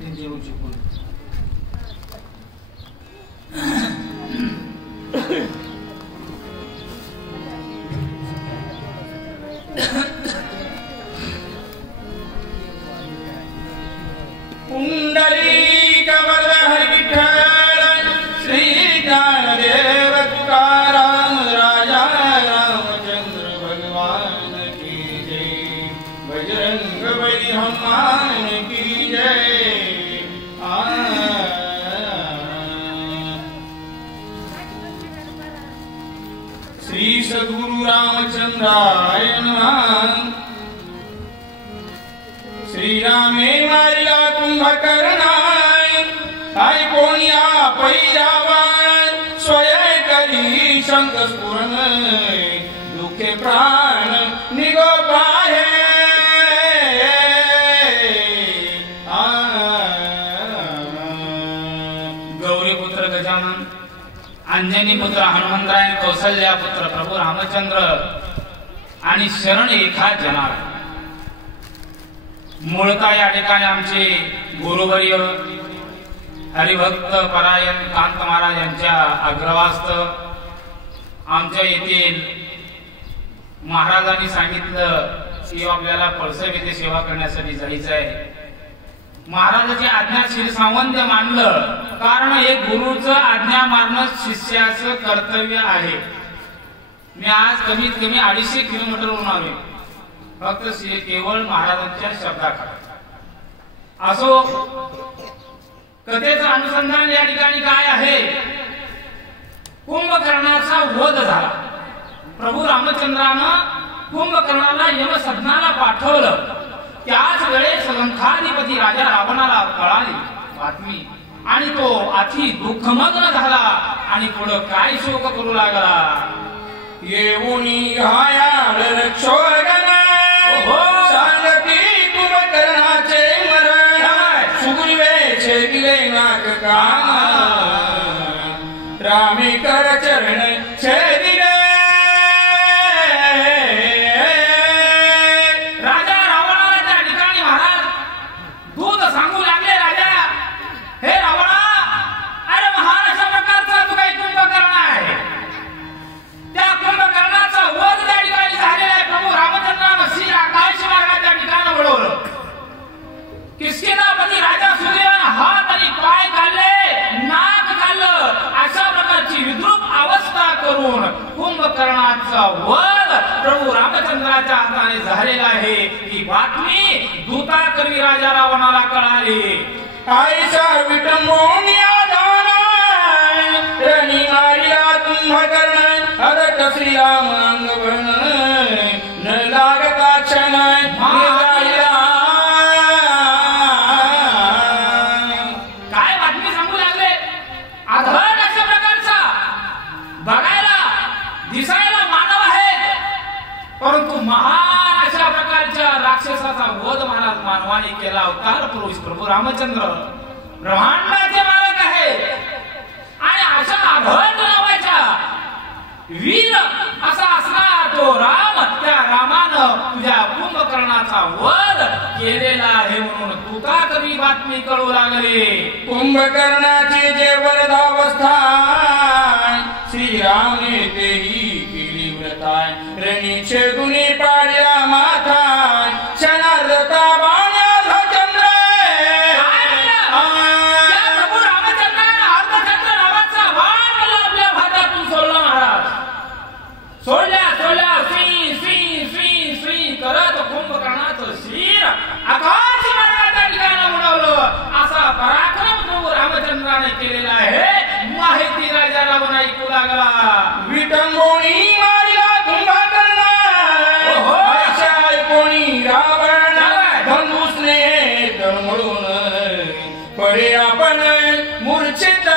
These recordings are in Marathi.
ते देऊची कोण पुंडलिक वरद विठ्ठल श्री ज्ञानदेव तुकाराम राजा रामचंद्र भगवान की जय बजरंग बली हनुमान की जय श्री सद्गुरु रामचंद्राय नमः श्री रामे मारिला कुंभकर्णाय आई कोणिया पैरावाय स्वयं करी शंख स्फुरण दुखे प्राण निगोपाहे गौरी पुत्र गजानन अंजनी पुत्र हनुमंतराय कौसल्या पुत्र प्रभू रामचंद्र आणि शरण एका जनार मूळता या ठिकाणी आमचे गुरुवर्य हरिभक्त परायण कांत महाराज यांच्या अग्रवास्त आमच्या येथील महाराजांनी सांगितलं की आपल्याला पळसव येथे सेवा करण्यासाठी जायचं आहे. महाराजाची आज्ञाशील सावंत मानलं कारण एक गुरुचं आज्ञा मानणं शिष्याचं कर्तव्य आहे. मी आज कमीत कमी 250 किलोमीटरवरून आलो फक्त केवळ महाराजांच्या शब्दाखाली. असो कथेचं अनुसंधान या ठिकाणी काय आहे. कुंभकर्णाचा वध झाला. प्रभू रामचंद्रानं कुंभकर्णाला यमसदनाला पाठवलं. त्याच वेळेस लंकाधिपती राजा रावणाला कळाली बातमी आणि तो अति दुःखमग्न झाला आणि पुढे काय शोक करू लागला. येऊनी घायाळ रक्षोगना सांगती कुंभकर्णाचे मरण सुग्रीवे छेदिले नाक कान रामे कर चरण छेदिले. राजा रावणाला त्या ठिकाणी महाराज दूध सांगू लागले. राजा हे रावणा अरे महाराज प्रकारचा तू काही कुंभकर्ण आहे. त्या कुंभकर्णाचा वध त्या ठिकाणी झालेला आहे. प्रभू रामचंद्रानं श्री आकाश मार्गाच्या ठिकाणी वळवलं. किष्किंधापती राजा सुग्रीवानं हात आणि पाय काढले नाक काढलं. अशा प्रकारची विद्रूप अवस्था करून कुंभकर्णाचा वध प्रभू रामचंद्राच्या हाताने झालेला आहे. ही बातमी दूताकरवी राजा रावणाला कळाली. आईचा विटंबोनिया झाला रणी मारिला कुंभकर्ण अरट श्रीराम अंगभण न लागता क्षण काय बातमी सांगू लागले. आधळ अशा प्रकारचा बघायला दिसायला मानव आहे परंतु महान अशा प्रकारच्या राक्षसाचा वध महाराज मानवाने केला. अवतार पुरुष प्रभू रामचंद्र ब्रह्मांडाचे मालक आहे आणि अशा आधळ नावाच्या वीर असा असला तो राम. त्या रामानं तुझ्या कुंभकर्णाचा वध केलेला आहे म्हणून तुका कवी बातमी कळू लागली. कुंभकर्णाची जे वरदावस्था श्रीरामने तेही केली व्रताय रणी छेदुनी पाडला माथा क्षणार्धता बाण्याला चंद्र. प्रभू रामचंद्रानं अर्धचंद्र नावाचा बाण मला आपल्या भातातून सोडला महाराज. सोडल्या श्री श्री श्री श्री करत कुंभकर्णाचं शिर आकाश मार्गाच्या ठिकाणी उडवलं. असा पराक्रम प्रभू रामचंद्राने केलेला आहे. माहिती राजा रावण ऐकू लागला. विटंबोनी मारिला कुंभकर्ण कोणी रावण धनुष्ने तळमळून पडे आपण मूर्छित.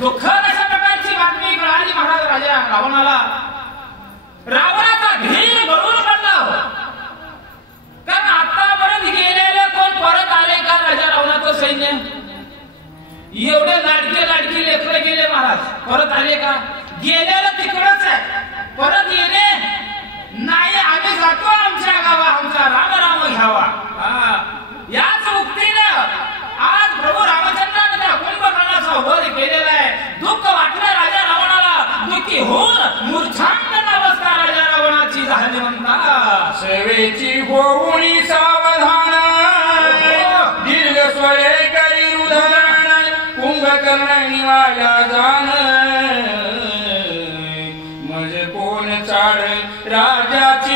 दुःखद अशा प्रकारची बातमी कळाली महाराज राजा रावणाला. रावणाचा धीर गळून पडला कारण आतापर्यंत गेलेले कोण परत आले का मारायला जाण मज कोण चाड राजाची